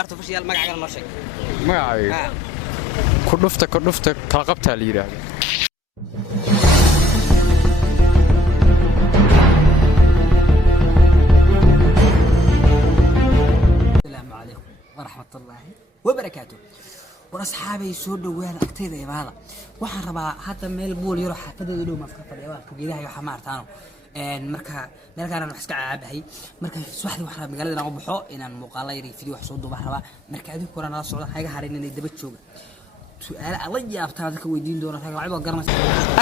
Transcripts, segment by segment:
artificial magacaaga noo sheeg magacayga ku dhufta kala qabtaa la yiraahdo السلام عليكم ورحمة الله وبركاته ورأصحابي سود وين أكتر إبادة waxaan rabaa hadda meel bool yaro xaafadada dhow ma fadhiyo waa geedaha iyo xamaartaano marka meelkaan wax iska caabahay marka subaxdii waxaan magaalada aan u baxo inaan muuqaal yar video wax soo duubaa rabaa marka adigu koraan la socda hayga harin inay daba jooga su'aal alla yaabtaa dadka weydiin doona rag lacag garanaysa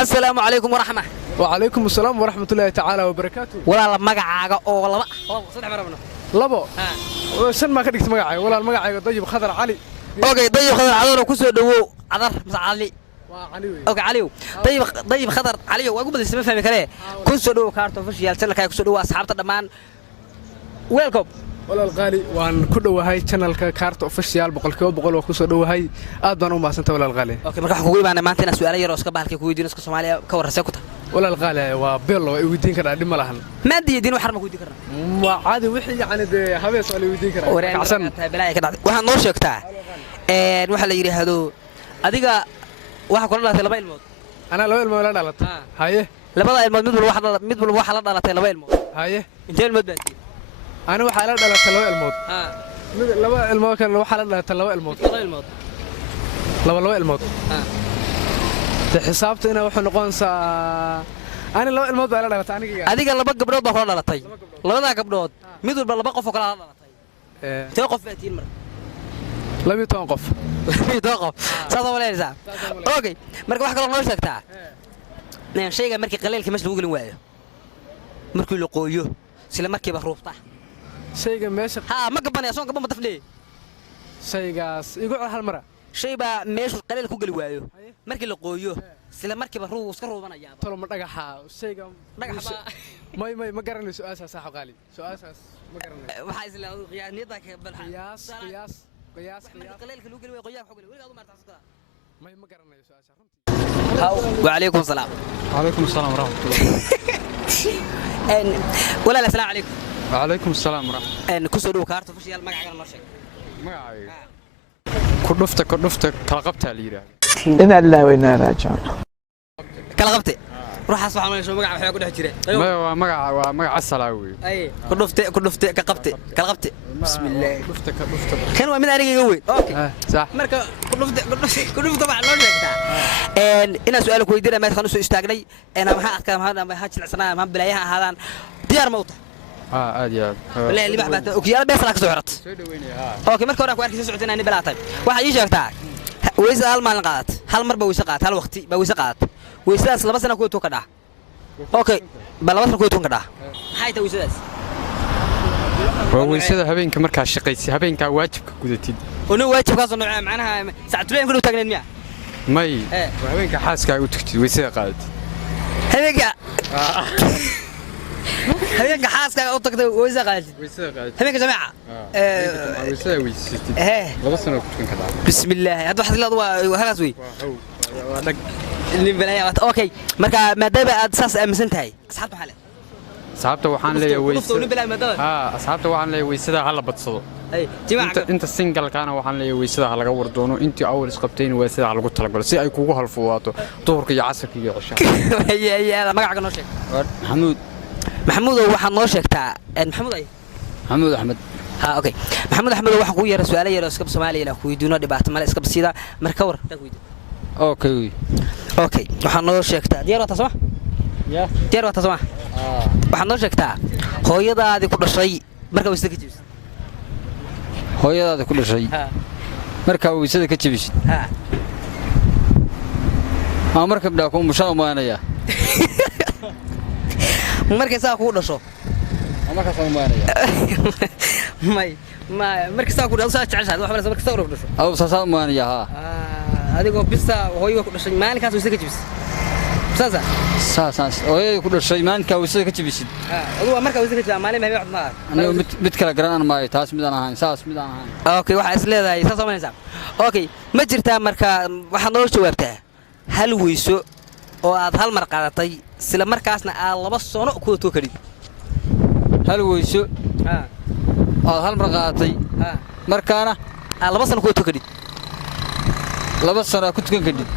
assalaamu calaykum waraxmah wa calaykum assalaam waraxmatullaahi ta'ala wa barakaatuh walaal magacaaga oo laba saddex marabno labo shan ma ka dhigtay magacaaga walaal magacaaga dayib khadar cali okay dayib khadar cali oo ku soo dhawow cadar mas'ali اوكي عليو طيب خضر عليو واقول بدي اسمع فهمي كلاه كل سودو كارتو فشيال سنه كاي كسودو اصحابته دمان ويلكم walaal qaali waan ku dhawahay channelka Kaarta Official 100% oo ku soo dhawahay aad baan u maasantay walaal qaali okay marka waxaan kugu imaanay maanta inaan su'aalo yar oo iska bahalkay ku weydiino iska Soomaaliya ka warasay ku tahay walaal qaali waa beel oo weydiin kara dhima lahan ma diidin wax ma ku weydiin karnaa waa caadi wixii yani habees oo la weydiin kara kacsan bilaay ka dhacday waxaan noo sheegtaa waxa la yiraahdo adiga waxa kula dhalatay laba ilmood ana laba ilmood la dhalatay haye labada ilmood mid walba waxa la dhalatay laba ilmood haye intee ilmood baad ana waxa la dhalatay laba ilmood mid laba ilmood kale waxa la dhalatay laba ilmood laba ilmood xisaabta ina waxa noqonaysaa ana laba ilmood baa la dhalatay adiga laba gabdhood baa kula dhalatay labada gabdhood mid walba laba qof oo kala dhalatay intee qof baa tiin mar لبي توقف لبي توقف صاد ولا ينسى اوكي marka wax kale noo sheegtaa shayga markii qaleelka meesha lagu galin waayo markii la qooyo sila markiiba ruufta shayga meesha ha ma gabanaya soo gaban ma taflee shaygaas igu hal mara shayba meesha qaleel ku gali waayo markii la qooyo sila markiiba ruu iska ruubanaya tolo ma dhagaxa shayga dhagaxa ma garanayso su'aasha sax qaali su'aashaas ma garanayso waxa isla qiyaaniyada ka bal qiyaas قليلك لو قلوي قيام حقلي ولا ما تعرف ما قرنا يا وعليكم السلام وعليكم السلام ورحمة الله ولا السلام عليكم وعليكم السلام ورحمة الله ان كسودو كارتو فشيال magacaaga noo sheeg magacayga ku dhufta kala qabtaa la yiraahdo inna lillahi wa inna ilaihi raaji'uun kala qabtay ruuxaas waxaan leeyahay magaca waxa ku dhex jira waa magaca salaawi ay ku dhufte ka qabtay kala qabtay bismillaah kan waa mid aniga weyn okay صح marka ku dhufte waxa loo sheegtaa ina su'aal ku weydiina ma xanu soo istaagnay waxa arkaa ma jilcsanaa ma bilayaha ahaadaan diyaar ma u tahay aad iyo aad لا اللي بحبها اوكي بس راك سعرت اوكي marka hore ku arkay socodina ani bilaatay waxa ii sheegtaa weysa hal maalin qaad hal mar ba weysa qaad hal waqti ba weysa qaad weysadaas laba sano ku ka dhax اوكي ba laba sano ku ka dhax maxay tahay weysadaas waa weysada habeenka marka shaqeysay habeenka waajibka gudatid oo waajibkaas oo nooca macnaha saacadleen ku taagneed miya may habeenka xaaska u tagtid weysada qaad habeenka habeenka xaaska u tagtay weysa qaad habeenka jamaca weysada weysatid laba sano ku ka dhax bismillaah hada waxa la waa halaas wey waa dag nimbalaya okay marka maadaama aad saas aaminsan tahay asxaabta xale asxaabta waxaan leeyahay asxaabta waxaan leeyahay weysada hal badsado inta single kana waxaan leeyahay weysada hal laga wardoono intii awal isqabteen weysada hal lagu talagalo si ay kugu halfoowato duhurka iyo casarka iyo cishaa magacaaga noo sheeg maxamuud waxaad noo sheegtaa maxamuud axmed ha okay maxamuud axmed waxaan ku yeeray su'aalo yar oo iska Soomaaliya ku weydiino dhibaato male iska basiida marka war okay waxaan noo sheegtaa diyaar wata soo waxaan noo sheegtaa hooyadaadi ku dhashay marka weysada ka jibis hooyadaadi ku dhashay marka weysada ka jibis marka bidhaa ku mushada maanaya marka saa ku dhasho marka saa maanaya marka saa ku dhasho jeceshaad wax marka saa ku dhasho aw saa maanaya adigoo bisa hooyo ku dhashay maalinkaas weysada ka jibis saas hooyada ku dhashay maalinka weysada ka jibisid adigu marka weysada ka jibaa maalin ma wax ma anigu mid kala garan maayo taas mid aan ahayn saas mid aan ahayn okay waxa is leedahay saas oo maynaysa okay ma jirtaa marka waxa noo jawaabtaa hal weyso oo aad hal mar qaadatay sila markaasna aad laba sano ku to kadib hal weyso aad hal mar qaadatay markaana laba sano ku tukadid 2 sano ku tukan kadib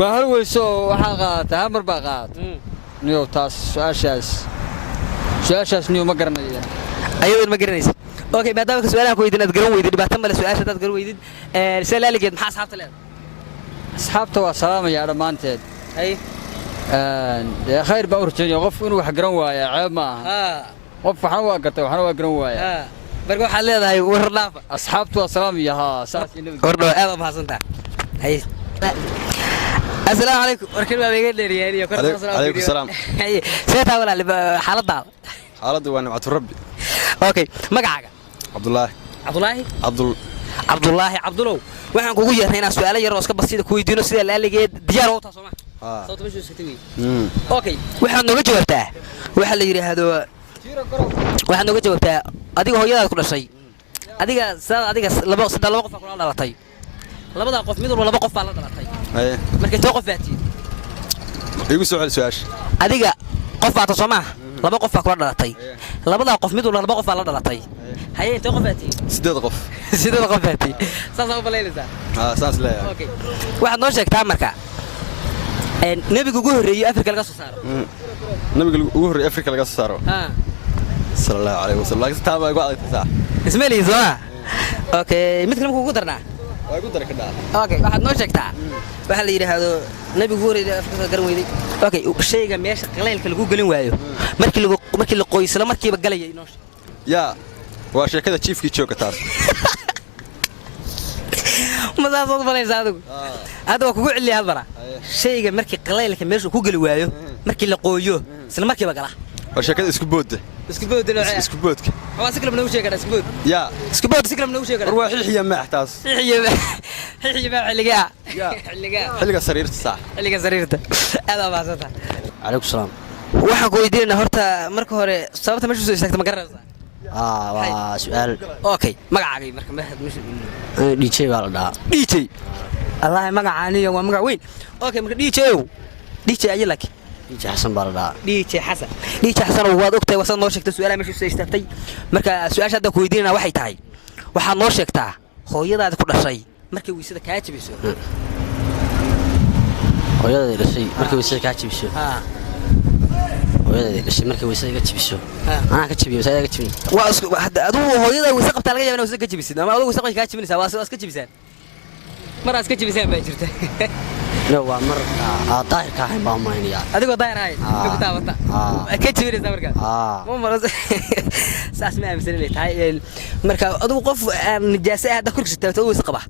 waa hal weyso waxa qaatay hamar baa qaatay niyo taas su'aashaas niyo ma garanayaan ayuu ma garanaysa okay maadaama ka su'aalaha ku weydiin aad garan weydid dhibaato male su'aasha aad garan weydid salaaligeed maxaa asxaabta leedahay asxaabta waa salaamaya dhamaanteed ay khayr baa urjeenyo qof inuu wax garan waayo ceeb ma aha qof waxna waa gartay waxna waa garan waayo marka waxaad leedahay war dhaafa asxaabtu waa salaamaya saas inuu war dhaw aad mahadsantahay hay السلام عليكم وركن ما بيقول لي يعني عليكم السلام سيتها ولا حالتها حالتي وانا مع ربي اوكي مقعك عبد الله عبد الله waxaan kugu yeernay inaan su'aalo yar oo iska basiida ku weydiino sida laaligeed diyaar u tahay Soomaa sababta meeshu iska tagay okay waxaan nooga jawaabtaa waxa la yiraahdo waxaan nooga jawaabtaa adiga hooyadaad ku dhashay adiga laba qof ku dhalatay labada qof mid walba laba qof baa la dhalatay marka inta qof baati igu soo cel su'aash adiga qof baata Soomaa laba qof baa ku dhalatay labada qof mid walba laba qof baa la dhalatay haye inta qof baati 8 qof 8 qof baati saas oo baleelisa saas leeyahay okay waxaad noo sheegtaa marka nabiga ugu horeeyay Afrika laga soo saaro nabiga ugu horeeyay Afrika laga soo saaro sallallahu alayhi wasallam taaba igu adeegtaa ismaili Soomaa okay mid kale ugu darnaa waa igu darakada okay waxaad noo sheegtaa waxa la yiraahdo nabigu horeeyay Afrika garan weeyday okay shayga meesha qaleelka lagu galin waayo markii la qoysla markiiba galayay noo ya waa sheekada chiefkii jooga taas ma saas oo balaysa adigu hada waa kugu ciliya halbara shayga markii qaleelka meesha ku gali waayo markii la qooyo isla markiiba gala waa sheekada isku boodda isku boodka waa si kale ma sheegay isku bood ya isku bood si kale ma sheegay war waa xixiya ma taas xixiya xiliga xiliga sariirta sax xiliga sariirta aad baa baasata alaykum salaam waxaan ku weydiinaa horta marka hore sababta meesha soo istaagtay ma garanaysaa waa su'aal okay magacaaga marka meesha DJ baa la dhahaa DJ Allah magacaani waa magac weyn okay marka DJ ayalak DJ Xasan baa la dhahaa DJ Xasan waad ogtay wasan noo sheegtay su'aalaha meesha soo istaagtay marka su'aasha hadda ku weydiinaa waxay tahay waxaad noo sheegtaa hooyadaada ku dhashay markay weysada kaa jabiso hooyadaada dhashay markay weysada kaa jabiso hooyadaada dhashay markay weysada ka jabiso anaa ka jabiyo sayda ka jabin waa isku aduu hooyada weysa qabtaa laga yaabaa weysa ka jabisid ama adigu weysa ka jabinaysaa waa iska jabisaan mara iska jabisaan baa jirta no waa mar daahir ka ahayn baa maynaya adigoo daahir ahayn ku taabata ka jabinaysaa marka ma mara saas ma aaminsanay tahay marka adigu qof nijaasa ah da kursi taabto weysa qaba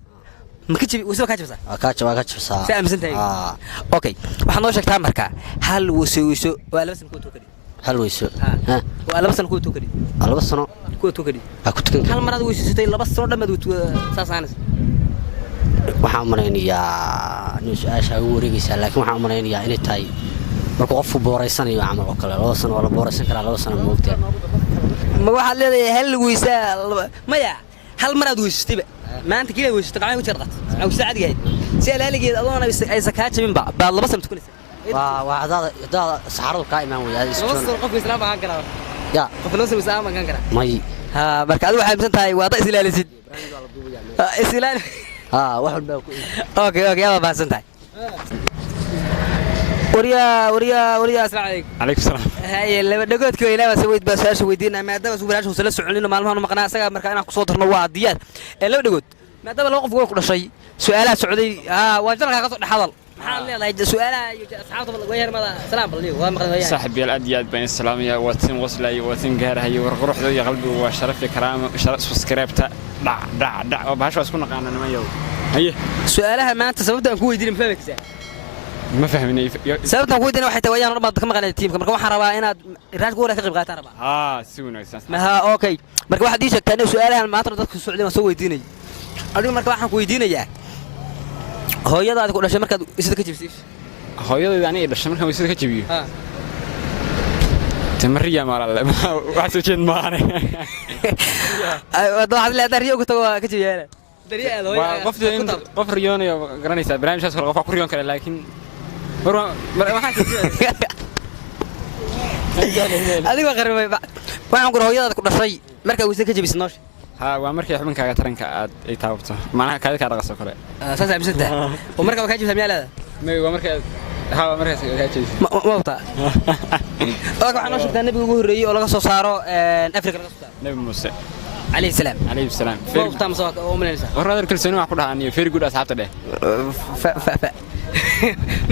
ma ka jabi weysa ka jabisa ka jabisa sa aaminsan tahay okay waxaan noo sheegtaa marka hal weyso waa laba sano ku tukadi hal weyso waa laba sano ku tukadi laba sano ku tukadi ku tukan hal mar aad weysatay laba sano dhamad saas aanas waxaan maraynayaa inuu su'aasha ugu wareegaysaa laakiin waxaan maraynayaa inay tahay marka qofku booraysanayo camal oo kale 2 sano wala booraysan karaa 2 sano moogtaa ma waxaad leedahay hal weysa maya hal mar aad weysatay maanta kii weysatay qacay ku jirqat aw saacad yahay si alaaligeed adoona ay sakaa jabin ba 2 sano tukanaysa waa hada saxaradu ka imaan weeyaa isku qof islaam aan karaa ya qof loo soo islaam aan karaa may marka adigu waxay imsan tahay waa islaalisid islaal wax walba ku okay aba baasan tahay وريا السلام عليكم عليكم السلام هاي لما دغودك ilaa soo baasaash weydiina maadaama soo baraashu sala soconino maalmahan maqnaa asaga marka inaan ku soo darno waa diyaar laba dhagood maadaama laba qof way ku dhashay su'aalaha socday waa jalka ka soo dhaxadal maxaa leedahay su'aalaha asxaabta way yarmada salaam bal waa maqnaa صاحبي الأديات بين السلام يا واتين وصلي واتين جاره هي ورقروح ذي قلبي وشرف كرام شرف سكريبتا دع وبهاش واسكون قانا ما يو هي su'aalaha maanta sababta aan ku weydiin ma fahmaysaa ما فهمني sababta aan ku weydiin waxay tahay wayaan rabaa ka maqnaa teamka marka waxaan rabaa inaad raad gool ka qayb qaataan rabaa سوينا ma okay marka waxaad ii sheegtaa in su'aalahan maanta dadku socdeen soo weydiinay adiga marka waxaan ku weydiinayaa hooyadaada ku dhashay markaad isida ka jibsay hooyadayda aniga dhashay markaan weysada ka jabiyo tamariya maalalle wax soo jeed maane waxaad leedahay riyo ku tago ka jibiyana dariya qof riyoonayo garanaysaa barnaamijkaas kale qof ku riyoon kale laakiin waxaan adiga qaribay waxaan ku hooyada ku dhashay marka weyse ka jabisay noosh ها ومركي حبنكaaga taranka aad ay taabto macnaha kaadi ka dhaqso kale saas absada oo marka ka jabisay meelada waa markay ها markaas ka jabisay ma wata oo waxaan noo sheegtaa nabiga ugu horeeyay oo laga soo saaro Afrika laga soo saaro nabi Muuse عليه السلام عليه السلام وقت ما سوى أمنا ورا الكلسوني ما أقولها أني فيري جود أصحابته ده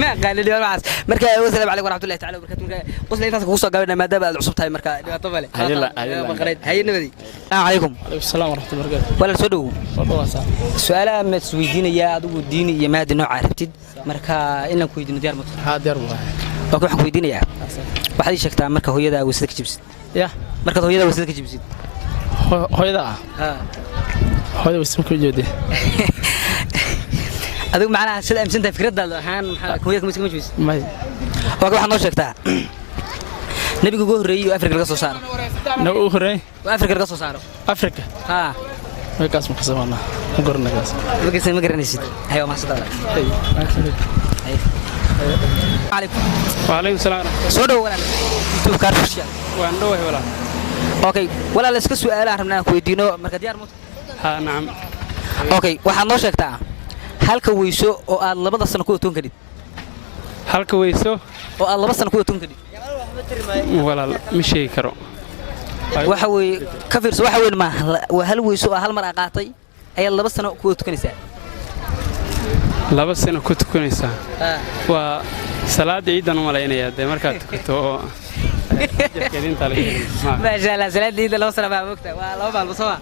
ما قال لي والله مركا والسلام عليكم ورحمة الله تعالى وبركاته وصل إنت قصة قبلنا ما دام العصب تاي مركا طفلة هاي الله هاي النبي السلام عليكم السلام ورحمة الله وبركاته ولا سدو سؤال ما تسويدين يا أدو الدين يا ما نوع عرفتي مركا إنك كويدين ديار مطر ها ديار والله أوكي حكوا يدين يا واحد يشكتها مركا هو يدا وسلك جبس يا مركا هو يدا وسلك جبس hooyada hooyada way isku jeeday adigu macnaha sida amsanta fikradda ahaan maxaa hooyada kuma isku jeeys may waxaan noo sheegtaa nabiga ugu horeeyay Afrika laga soo saaro nabiga ugu horeeyay Afrika laga soo saaro Afrika ha way kaas ma xisabana gornagaas ma garanaysid hayo ma sadala عليكم وعليكم السلام سودو ولا تو كارفشيا waan dhawahay walaal اوكي ولا la iska su'aalaha rabnaa ku weydiino marka diyaar mood ha naam okay waxaad noo sheegtaa halka weyso oo aad labada sano ku toon kadib halka weyso oo aad laba sano ku toon kadib walaal ma sheegi karo waxa way ka fiirso waxa weyn ma waa hal weyso oo hal mar qaatay ay laba sano ku tukanaysaa laba sano ku tukanaysaa waa salaad ciidan malaynaya de marka tukato ما شاء الله سلاد دي لو سنه ما وقتها لو ما بصوا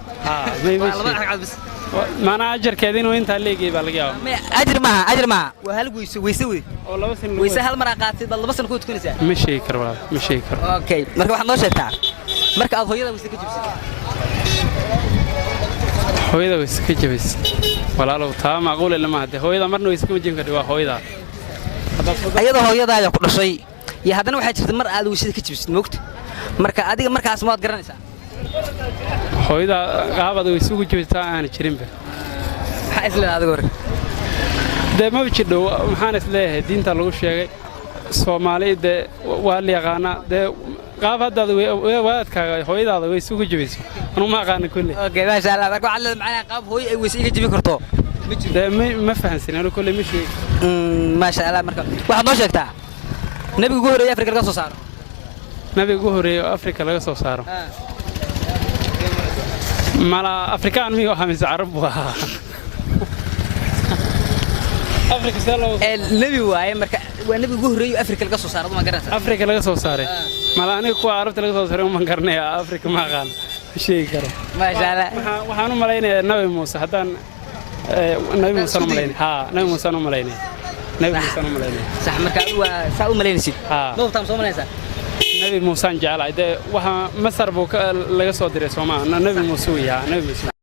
ما انا اجر كيدين وانت ليغي با لغا اجر ما وهل ويسوي oo laba sano ويسه hal mar qaatay bal laba sano ku tukanaysaa ma sheegi karo ma sheegi karo okay marka waxaad noo sheegtaa marka aad hooyada wayse ka jibsatay hooyada wayse ka jibsatay walaalow taa macquul lama hada hooyada marna wayse ka jibin kartaa waa hooyada ayada hooyadaada ku dhashay ya hadana waxa jirta mar aad wayse ka jibsatay moogta marka adiga markaas ma ad garanaysaa hooyada qaabada wayse ugu jibtaa aan jirin ba waxa isla adiga war de ma jidho maxaan isleeyahay diinta lagu sheegay Soomaalida waa la yaqaan de qaab hadda waadkaaga hooyadaada way isugu jibayso anu ma aqaan kulli okay ma sha Allah marka waxa la macna qaab hooy ay wayse ka jibin karto ma fahansin anu kulli ma sheeg ma sha Allah marka waxaad noo sheegtaa nabiga ugu horeeyay Afrika laga soo saaro nabiga ugu horeeyay Afrika laga soo saaro mala Afrikaan miyo hamis Arab waa Afrika salo nabi waaye marka waa nabiga ugu horeeyay Afrika laga soo saaro ma garanaysaa Afrika laga soo saaray mala aniga kuwa Arabta laga soo saaray ma garanaya Afrika ma aqaan sheegi karo ma sha Allah waxaan u maleynayaa nabi Muuse hadaan nabi Muuse u maleynayaa ha nabi Muuse u maleynayaa nabi Muuse u maleynayaa sax marka waa saa u maleynaysid ma taan soo maleynaysaa nabi Muuse aan jecelahay de waxa Masar buu laga soo diray Soomaaliya nabi Muuse yaa nabi Muuse